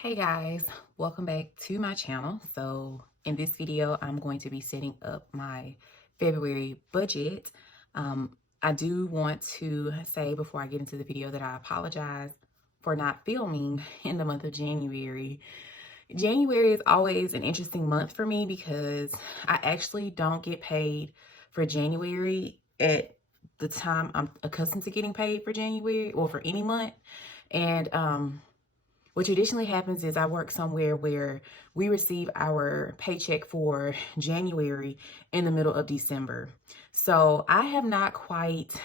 Hey guys, welcome back to my channel. So in this video, I'm going to be setting up my February budget. I do want to say before I get into the video that I apologize for not filming in the month of January. January is always an interesting month for me because I actually don't get paid for January at the time I'm accustomed to getting paid for January or for any month. And what traditionally happens is I work somewhere where we receive our paycheck for January in the middle of December. So I have not quite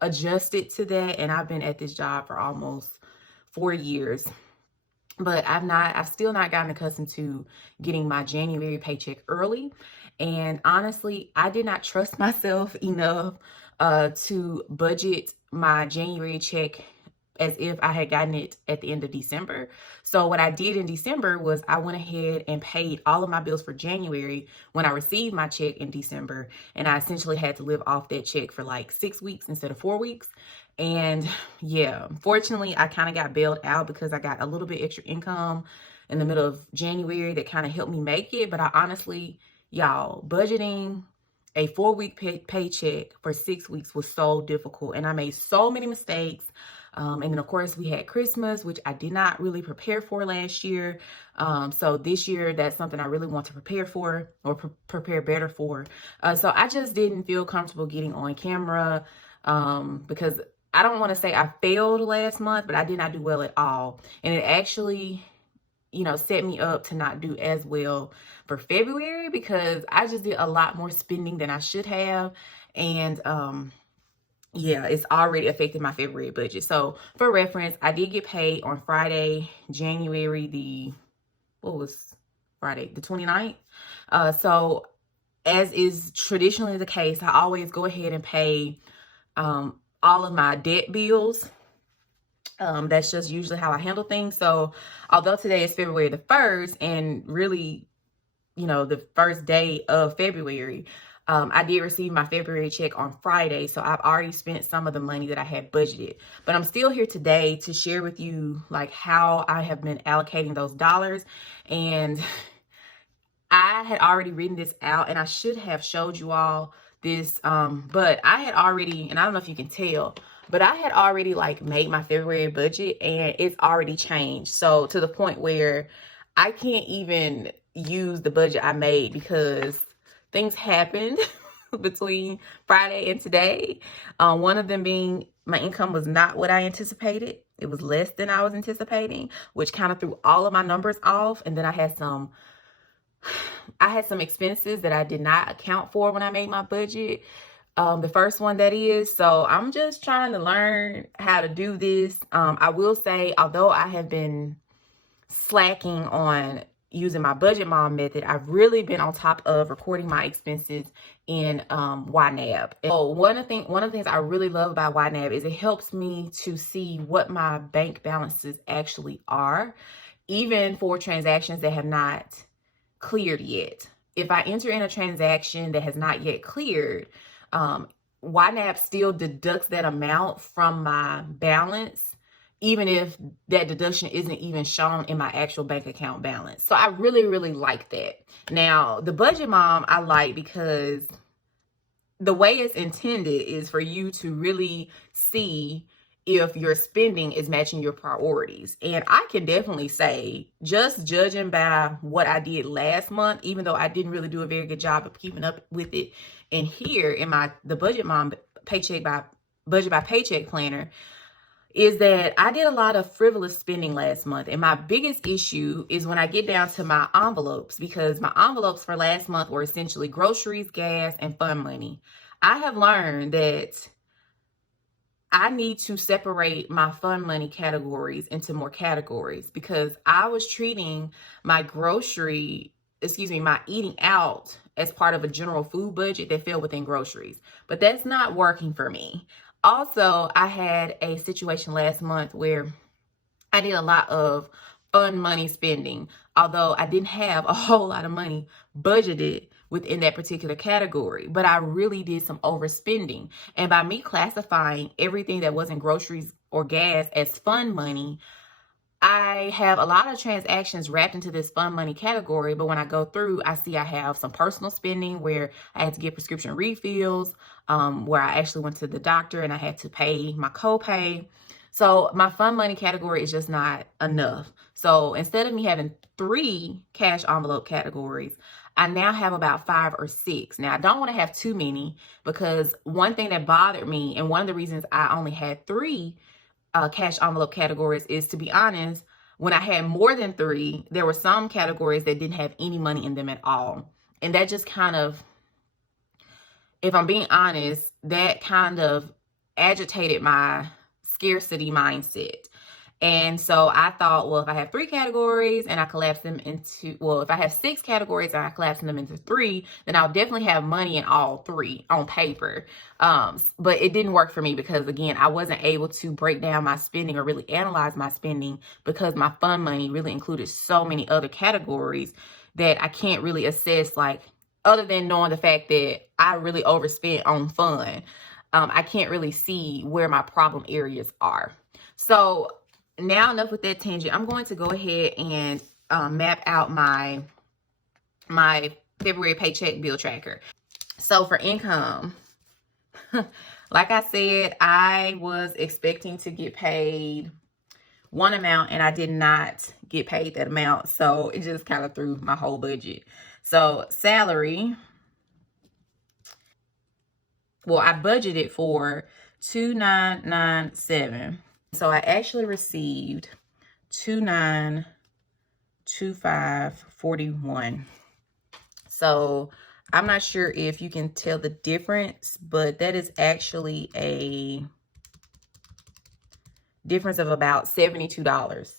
adjusted to that, and I've been at this job for almost 4 years. But I've still not gotten accustomed to getting my January paycheck early. And honestly, I did not trust myself enough to budget my January check as if I had gotten it at the end of December. So what I did in December was I went ahead and paid all of my bills for January when I received my check in December. And I essentially had to live off that check for like 6 weeks instead of 4 weeks. And yeah, fortunately, I kind of got bailed out because I got a little bit extra income in the middle of January that kind of helped me make it. But I honestly, y'all, budgeting a 4-week paycheck for 6 weeks was so difficult. And I made so many mistakes. And then, of course, we had Christmas, which I did not really prepare for last year. So this year, that's something I really want to prepare for or prepare better for. So I just didn't feel comfortable getting on camera because I don't want to say I failed last month, but I did not do well at all. And it actually, set me up to not do as well for February because I just did a lot more spending than I should have. And, yeah, it's already affected my February budget. So for reference, I did get paid on Friday, January the 29th. So as is traditionally the case, I always go ahead and pay all of my debt bills. That's just usually how I handle things. So although today is February the 1st and really, the first day of February, I did receive my February check on Friday, so I've already spent some of the money that I had budgeted. But I'm still here today to share with you like how I have been allocating those dollars. And I had already written this out, and I should have showed you all this, but I had already, and I don't know if you can tell, but I had already like made my February budget, and it's already changed. So to the point where I can't even use the budget I made because things happened between Friday and today. One of them being my income was not what I anticipated. It was less than I was anticipating, which kind of threw all of my numbers off. And then I had some expenses that I did not account for when I made my budget. The first one, that is. So I'm just trying to learn how to do this. I will say, although I have been slacking on using my budget mom method, I've really been on top of recording my expenses in YNAB. And so one of the things I really love about YNAB is it helps me to see what my bank balances actually are, even for transactions that have not cleared yet. If I enter in a transaction that has not yet cleared, YNAB still deducts that amount from my balance, even if that deduction isn't even shown in my actual bank account balance. So I really, really like that. Now, the budget mom I like because the way it's intended is for you to really see if your spending is matching your priorities. And I can definitely say, just judging by what I did last month, even though I didn't really do a very good job of keeping up with it, and here in the budget mom budget by paycheck planner, is that I did a lot of frivolous spending last month. And my biggest issue is when I get down to my envelopes, because my envelopes for last month were essentially groceries, gas, and fun money. I have learned that I need to separate my fun money categories into more categories because I was treating my my eating out as part of a general food budget that fell within groceries. But that's not working for me. Also, I had a situation last month where I did a lot of fun money spending, although I didn't have a whole lot of money budgeted within that particular category, but I really did some overspending. And by me classifying everything that wasn't groceries or gas as fun money, I have a lot of transactions wrapped into this fun money category, but when I go through, I see I have some personal spending where I had to get prescription refills, where I actually went to the doctor and I had to pay my copay. So my fun money category is just not enough. So instead of me having 3 cash envelope categories, I now have about 5 or 6. Now, I don't want to have too many, because one thing that bothered me, and one of the reasons I only had 3 cash envelope categories, is, to be honest, when I had more than 3, there were some categories that didn't have any money in them at all. And that just kind of, if I'm being honest, that kind of agitated my scarcity mindset. And so I thought, well, if I have 3 categories and I collapse them into, well, if I have 6 categories and I collapse them into 3, then I'll definitely have money in all 3 on paper. But it didn't work for me because, again, I wasn't able to break down my spending or really analyze my spending, because my fun money really included so many other categories that I can't really assess, like, other than knowing the fact that I really overspent on fun. I can't really see where my problem areas are. So now, enough with that tangent. I'm going to go ahead and map out my February paycheck bill tracker. So for income, like I said, I was expecting to get paid one amount and I did not get paid that amount. So it just kind of threw my whole budget. So salary, well, I budgeted for $2,997. So I actually received $2,925.41. So I'm not sure if you can tell the difference, but that is actually a difference of about $72.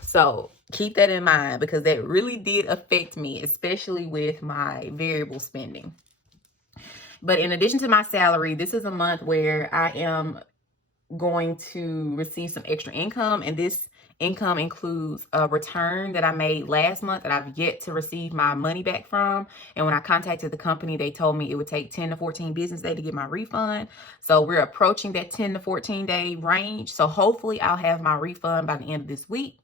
So keep that in mind, because that really did affect me, especially with my variable spending. But in addition to my salary, this is a month where I am going to receive some extra income, and this income includes a return that I made last month that I've yet to receive my money back from. And when I contacted the company, they told me it would take 10 to 14 business days to get my refund. So we're approaching that 10 to 14 day range. So hopefully I'll have my refund by the end of this week.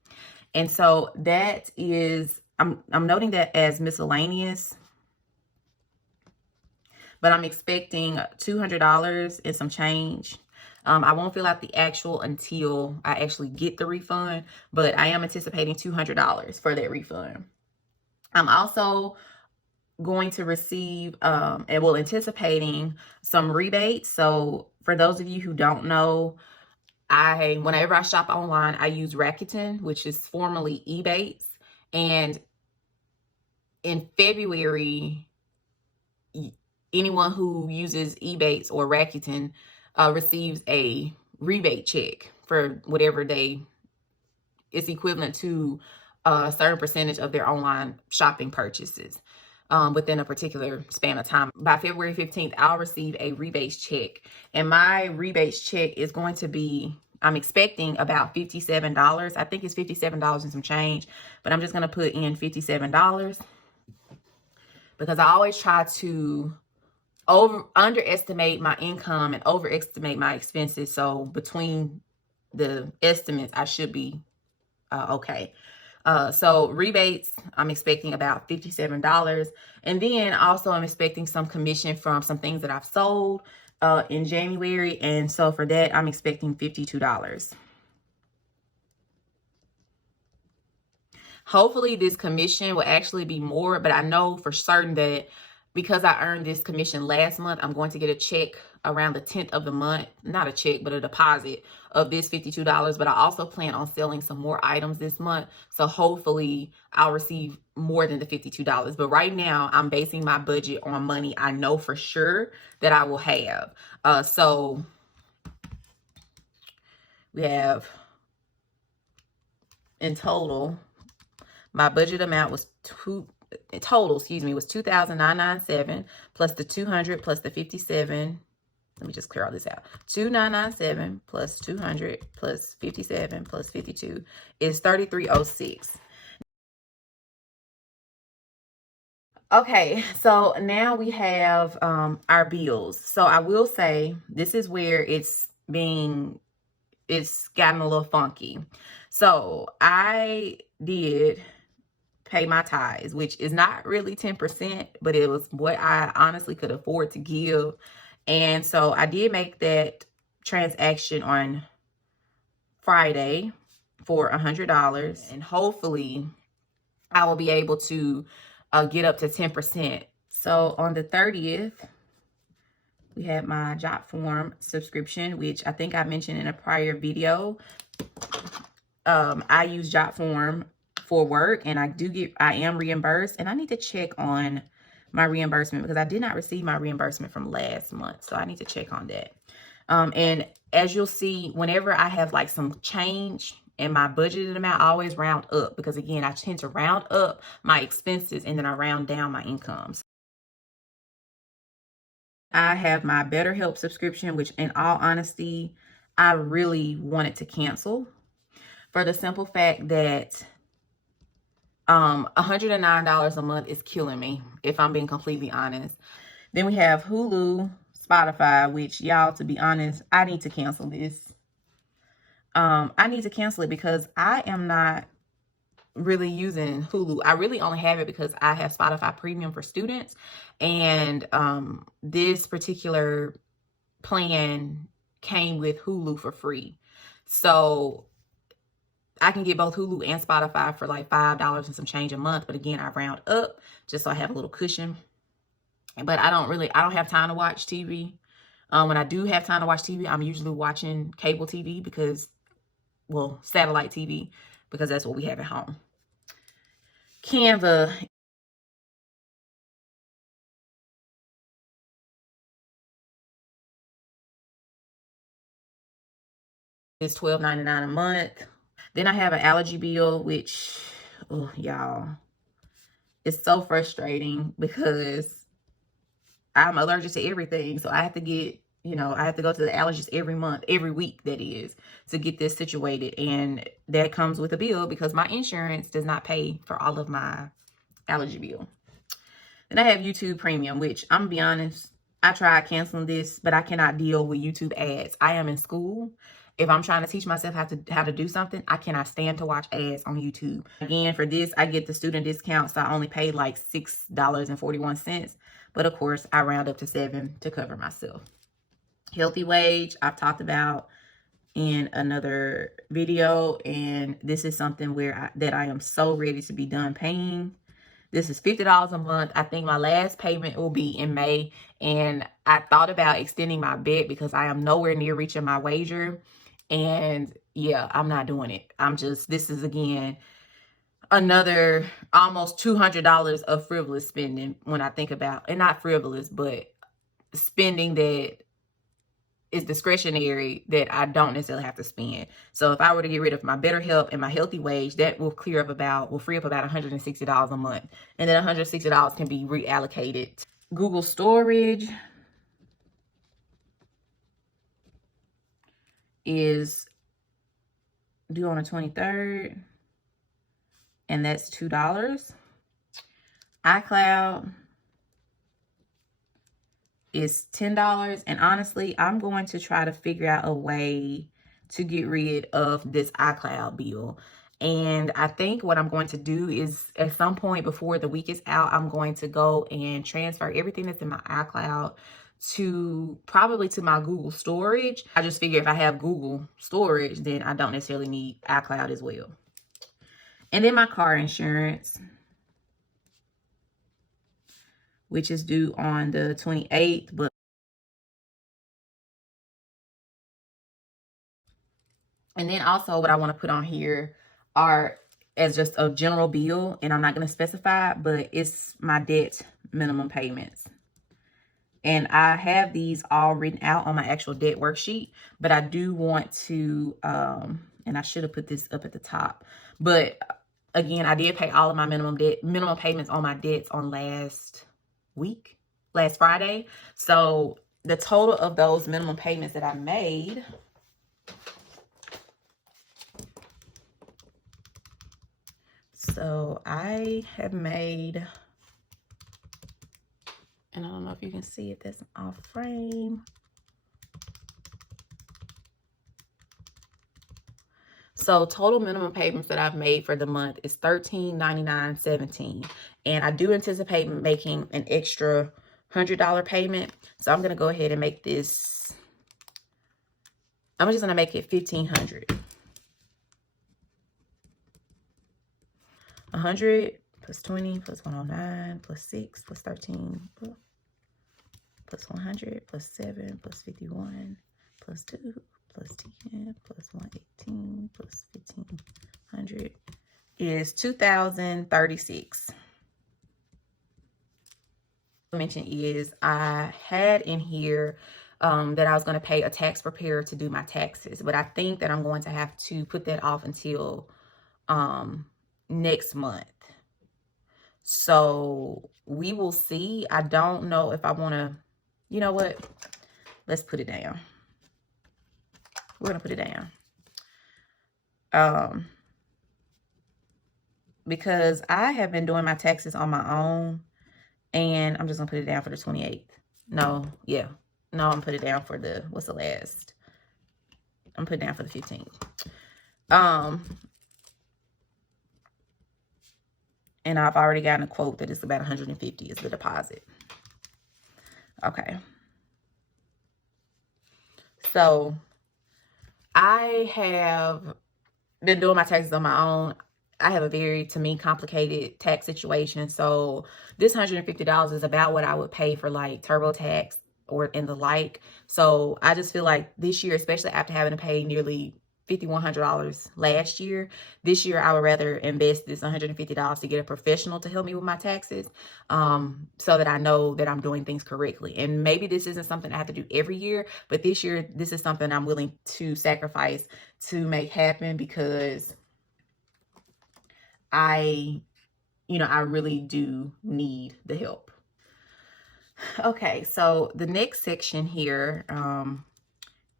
And so that is, I'm noting that as miscellaneous, but I'm expecting $200 and some change. I won't fill out the actual until I actually get the refund, but I am anticipating $200 for that refund. I'm also going to receive, anticipating some rebates. So for those of you who don't know, whenever I shop online, I use Rakuten, which is formerly Ebates. And in February, anyone who uses Ebates or Rakuten receives a rebate check for whatever it's equivalent to a certain percentage of their online shopping purchases within a particular span of time. By February 15th, I'll receive a rebates check, and my rebates check is going to be, I'm expecting about $57. I think it's $57 and some change, but I'm just going to put in $57 because I always try to underestimate my income and overestimate my expenses. So between the estimates, I should be okay. So rebates, I'm expecting about $57. And then also I'm expecting some commission from some things that I've sold in January. And so for that, I'm expecting $52. Hopefully this commission will actually be more, but I know for certain that because I earned this commission last month, I'm going to get a check around the 10th of the month. Not a check, but a deposit of this $52. But I also plan on selling some more items this month. So hopefully I'll receive more than the $52. But right now I'm basing my budget on money I know for sure that I will have. So we have, in total, my budget amount was was $2,997 plus the $200 plus the $57. Let me just clear all this out. $2,997 plus $200 plus $57 plus $52 is $3,306. Okay, so now we have our bills. So I will say this is where it's gotten a little funky. So I did pay my tithes, which is not really 10%, but it was what I honestly could afford to give. And so I did make that transaction on Friday for $100, and hopefully I will be able to get up to 10%. So on the 30th, we had my job form subscription, which I think I mentioned in a prior video. I use job form for work, and I am reimbursed, and I need to check on my reimbursement because I did not receive my reimbursement from last month. So I need to check on that. And as you'll see, whenever I have like some change in my budgeted amount, I always round up because again, I tend to round up my expenses and then I round down my incomes. I have my BetterHelp subscription, which in all honesty, I really wanted to cancel for the simple fact that $109 a month is killing me, if I'm being completely honest. Then we have Hulu, Spotify, which y'all, to be honest, I need to cancel this. I need to cancel it because I am not really using Hulu. I really only have it because I have Spotify Premium for students, and this particular plan came with Hulu for free. So I can get both Hulu and Spotify for like $5 and some change a month. But again, I round up just so I have a little cushion. But I don't have time to watch TV. When I do have time to watch TV, I'm usually watching cable TV satellite TV, because that's what we have at home. Canva is $12.99 a month. Then I have an allergy bill, which, oh, y'all, it's so frustrating because I'm allergic to everything. So I have to I have to go to the allergist every week, that is, to get this situated. And that comes with a bill because my insurance does not pay for all of my allergy bill. Then I have YouTube Premium, which I'm gonna be honest, I tried canceling this, but I cannot deal with YouTube ads. I am in school. If I'm trying to teach myself how to do something, I cannot stand to watch ads on YouTube. Again, for this, I get the student discount, so I only paid like $6.41. But of course, I round up to $7 to cover myself. Healthy Wage, I've talked about in another video, and this is something that I am so ready to be done paying. This is $50 a month. I think my last payment will be in May, and I thought about extending my bet because I am nowhere near reaching my wager. And yeah, I'm not doing it. This is again another almost $200 of frivolous spending when I think about, and not frivolous, but spending that is discretionary that I don't necessarily have to spend. So if I were to get rid of my BetterHelp and my Healthy Wage, that will free up about $160 a month. And then $160 can be reallocated. Google Storage is due on the 23rd, and that's $2. iCloud is $10, and honestly, I'm going to try to figure out a way to get rid of this iCloud bill. And I think what I'm going to do is at some point before the week is out, I'm going to go and transfer everything that's in my iCloud probably to my Google storage. I just figure if I have Google storage, then I don't necessarily need iCloud as well. And then my car insurance, which is due on the 28th, but and then also what I want to put on here are as just a general bill, and I'm not going to specify, but it's my debt minimum payments. And I have these all written out on my actual debt worksheet, but I do want to, and I should have put this up at the top, but again, I did pay all of my minimum payments on my debts on last Friday. So the total of those minimum payments that I made, so I have made if you can see it. That's off frame. So total minimum payments that I've made for the month is $13.99.17. And I do anticipate making an extra $100 payment. So I'm going to go ahead and make this. I'm just going to make it $1,500. 100 plus 20 plus 109 plus 6 plus 13 plus 100 plus 7 plus 51 plus 2 plus 10 plus 118 plus 1,500 is 2,036. Mention is I had in here that I was going to pay a tax preparer to do my taxes, but I think that I'm going to have to put that off until next month. So we will see. I don't know if I want to, you know what? Let's put it down. We're going to put it down. Because I have been doing my taxes on my own, and I'm just going to put it down for the 28th. No, yeah. No, I'm going to put it down for the, what's the last? I'm putting it down for the 15th. And I've already gotten a quote that it's about $150 is the deposit. Okay. So I have been doing my taxes on my own. I have a very, to me, complicated tax situation. So this $150 is about what I would pay for like TurboTax or and the like. So I just feel like this year, especially after having to pay nearly $5,100 last year, this year I would rather invest this $150 to get a professional to help me with my taxes, so that I know that I'm doing things correctly. And maybe this isn't something I have to do every year, but this year this is something I'm willing to sacrifice to make happen, because I really do need the help. Okay, so the next section here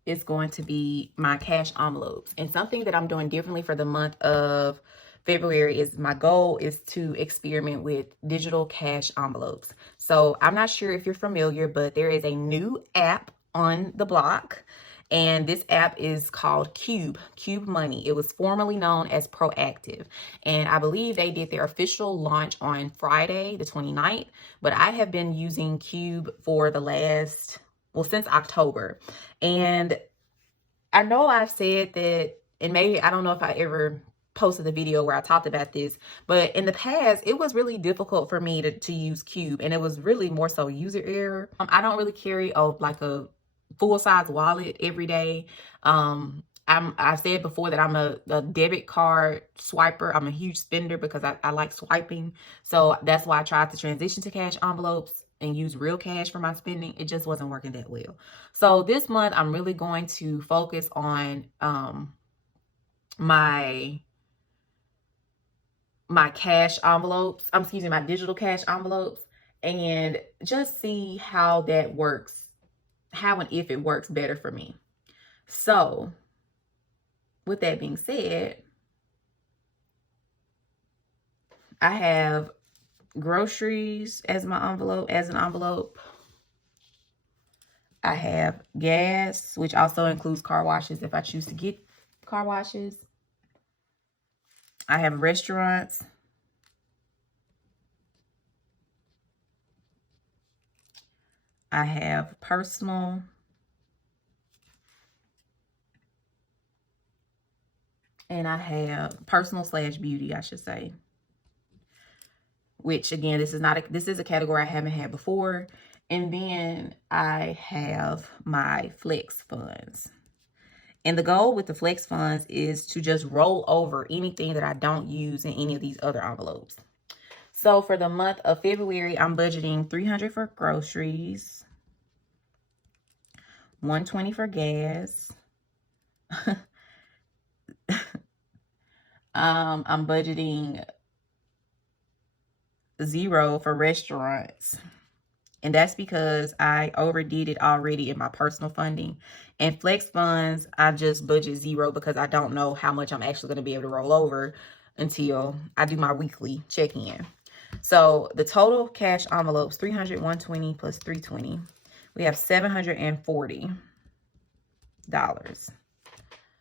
is going to be my cash envelopes. And something that I'm doing differently for the month of February is my goal is to experiment with digital cash envelopes. So I'm not sure if you're familiar, but there is a new app on the block. And this app is called Cube Money. It was formerly known as Proactive. And I believe they did their official launch on Friday, the 29th. But I have been using Cube for the last, since October. And I know I've said that, and maybe, I don't know if I ever posted the video where I talked about this, but in the past, it was really difficult for me to use Cube. And it was really more so user error. I don't really carry like a full-size wallet every day. I've said before that I'm a debit card swiper. I'm a huge spender because I like swiping. So that's why I tried to transition to cash envelopes and use real cash for my spending. It just wasn't working that well. So this month I'm really going to focus on my cash envelopes. My digital cash envelopes, and just see how that works, how and if it works better for me. So with that being said, I have groceries as my envelope, as an envelope. I have gas, which also includes car washes if I choose to get car washes. I have restaurants. I have personal. And I have personal / beauty, I should say. Which again, this is a category I haven't had before. And then I have my flex funds. And the goal with the flex funds is to just roll over anything that I don't use in any of these other envelopes. So for the month of February, I'm budgeting $300 for groceries, $120 for gas. I'm budgeting $0 for restaurants. And that's because I overdid it already in my personal funding. And flex funds, I just budget $0 because I don't know how much I'm actually going to be able to roll over until I do my weekly check-in. So the total cash envelopes, 300, 120 plus 320. We have $740.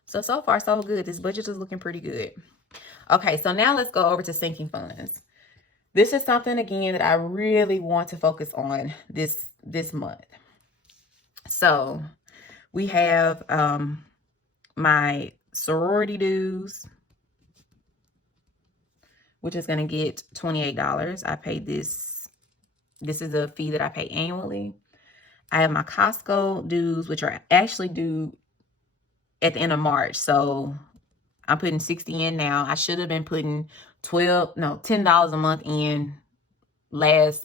So far, so good. This budget is looking pretty good. Okay, so now let's go over to sinking funds. This is something, again, that I really want to focus on this month. So we have my sorority dues, which is going to get $28. I paid this. This is a fee that I pay annually. I have my Costco dues, which are actually due at the end of March. So I'm putting 60 in now. I should have been putting $10 a month in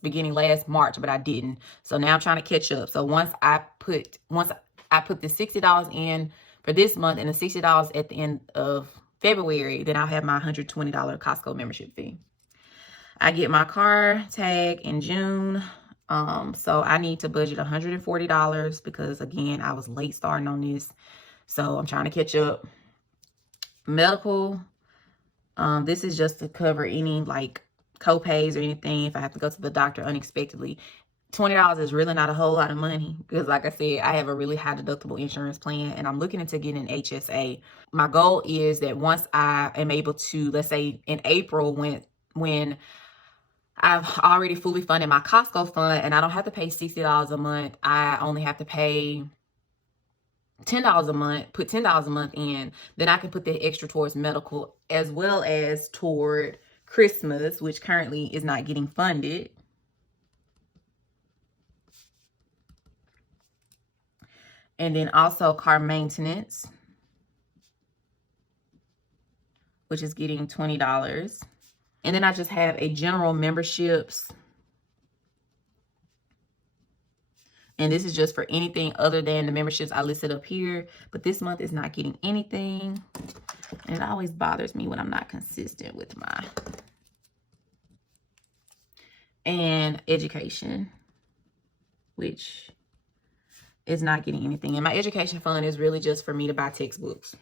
beginning last March, but I didn't. So now I'm trying to catch up. So once I put the $60 in for this month and the $60 at the end of February, then I'll have my $120 Costco membership fee. I get my car tag in June. So I need to budget $140 because, again, I was late starting on this. So I'm trying to catch up. Medical, this is just to cover any like co-pays or anything if I have to go to the doctor unexpectedly. $20 is really not a whole lot of money because, like I said, I have a really high deductible insurance plan and I'm looking into getting an HSA. My goal is that once I am able to, let's say in April, when I've already fully funded my Costco fund and I don't have to pay $60 a month, I only have to pay $10 a month, put $10 a month in, then I can put that extra towards medical as well as toward Christmas, which currently is not getting funded. And then also car maintenance, which is getting $20. And then I just have a general memberships. And this is just for anything other than the memberships I listed up here. But this month is not getting anything. And it always bothers me when I'm not consistent with my... And education, which is not getting anything. And my education fund is really just for me to buy textbooks.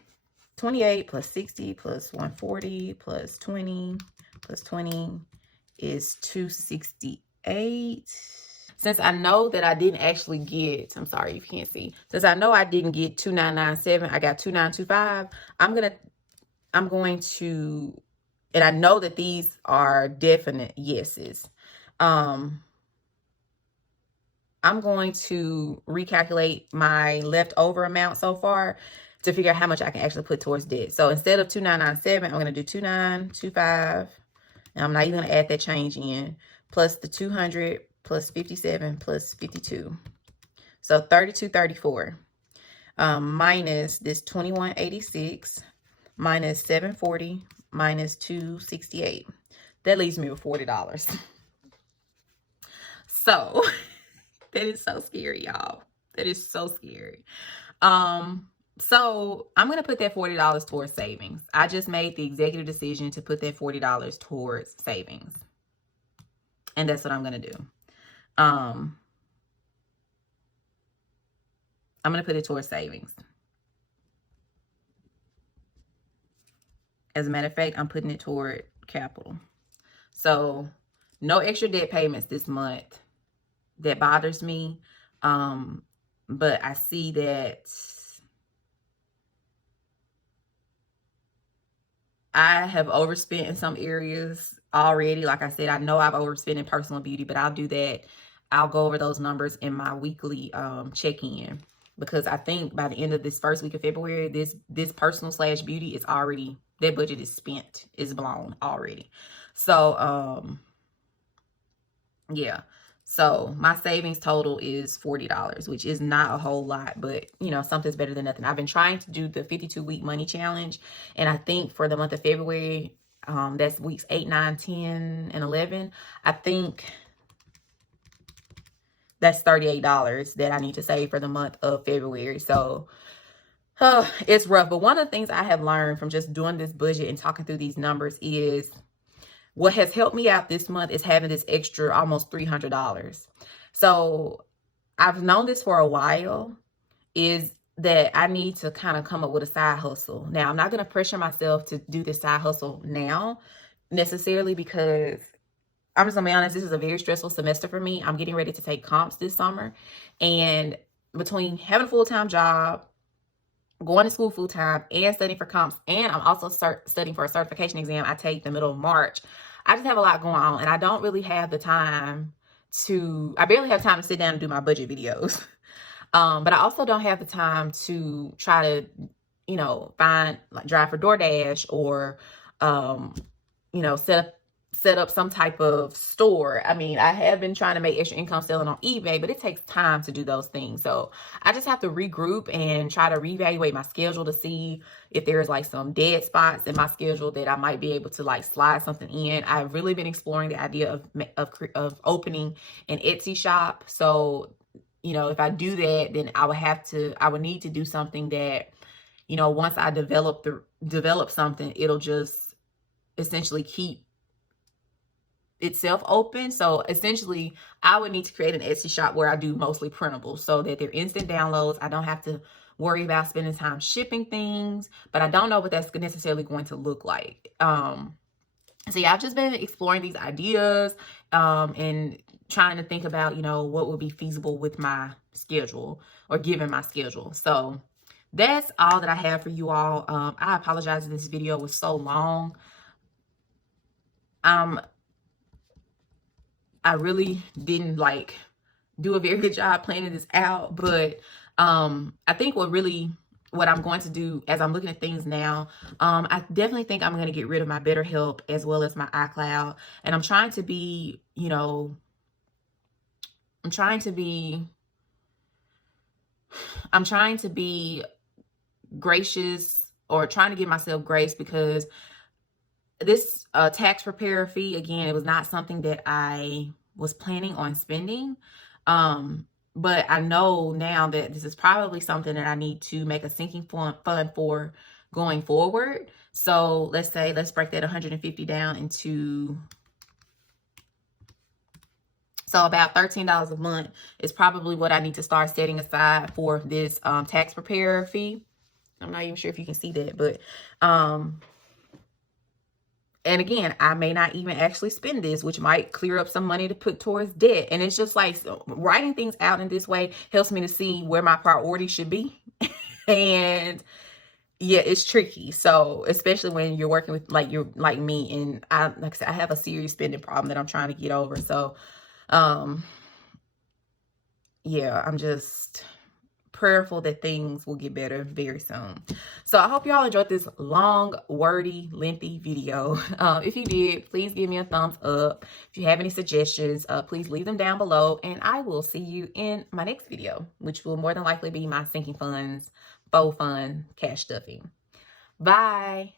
28 plus 60 plus 140 plus 20 plus 20 is 268. Since I know that I didn't actually get, I'm sorry, you can't see. Since I know I didn't get 2997, I got 2925. I'm going to, and I know that these are definite yeses. I'm going to recalculate my leftover amount so far to figure out how much I can actually put towards debt. So instead of 2997, I'm going to do 2925. And I'm not even going to add that change in. Plus the 200 plus 57 plus 52. So 3234. Minus this 2186 minus 740 minus 268. That leaves me with $40. So that is so scary, y'all. That is so scary. So I'm going to put that $40 towards savings. I just made the executive decision to put that $40 towards savings. And that's what I'm going to do. I'm going to put it towards savings. As a matter of fact, I'm putting it toward capital. So no extra debt payments this month. That bothers me. But I see that I have overspent in some areas already. Like I said, I know I've overspent in personal beauty, but I'll do that. I'll go over those numbers in my weekly check-in, because I think by the end of this first week of February, this personal / beauty is already, that budget is spent, is blown already. So yeah. So my savings total is $40, which is not a whole lot, but you know, something's better than nothing. I've been trying to do the 52-week money challenge. And I think for the month of February, that's weeks 8, 9, 10, and 11. I think that's $38 that I need to save for the month of February. So it's rough. But one of the things I have learned from just doing this budget and talking through these numbers is, what has helped me out this month is having this extra almost $300. So I've known this for a while, is that I need to kind of come up with a side hustle. Now, I'm not going to pressure myself to do this side hustle now necessarily, because I'm just gonna be honest, this is a very stressful semester for me. I'm getting ready to take comps this summer, and between having a full-time job, going to school full-time, and studying for comps, and I'm also studying for a certification exam I take the middle of March, I just have a lot going on, and I don't really have the time I barely have time to sit down and do my budget videos. But I also don't have the time to try to, drive for DoorDash or, set up some type of store. I mean, I have been trying to make extra income selling on eBay, but it takes time to do those things. So I just have to regroup and try to reevaluate my schedule to see if there's like some dead spots in my schedule that I might be able to like slide something in. I've really been exploring the idea of opening an Etsy shop. So, if I do that, then I would need to do something that, once I develop something, it'll just essentially keep itself open. So essentially I would need to create an Etsy shop where I do mostly printables so that they're instant downloads. I don't have to worry about spending time shipping things, but I don't know what that's necessarily going to look like. So yeah, I've just been exploring these ideas and trying to think about, what would be feasible with my schedule or given my schedule. So that's all that I have for you all. I apologize if this video was so long. I really didn't do a very good job planning this out, but I think what I'm going to do as I'm looking at things now, I definitely think I'm going to get rid of my BetterHelp as well as my iCloud. And I'm trying to be, I'm trying to be gracious, or trying to give myself grace, because this tax preparer fee, again, it was not something that I was planning on spending. But I know now that this is probably something that I need to make a sinking fund for going forward. So let's break that 150 down into, so about $13 a month is probably what I need to start setting aside for this tax preparer fee. I'm not even sure if you can see that, but and again, I may not even actually spend this, which might clear up some money to put towards debt. And it's just like, writing things out in this way helps me to see where my priorities should be. And yeah, it's tricky. So especially when you're working with you're like me, and like I said, I have a serious spending problem that I'm trying to get over. So yeah, I'm just prayerful that things will get better very soon. So I hope y'all enjoyed this long, wordy, lengthy video. If you did, please give me a thumbs up. If you have any suggestions, please leave them down below, and I will see you in my next video, which will more than likely be my sinking funds, faux fun, cash stuffing. Bye.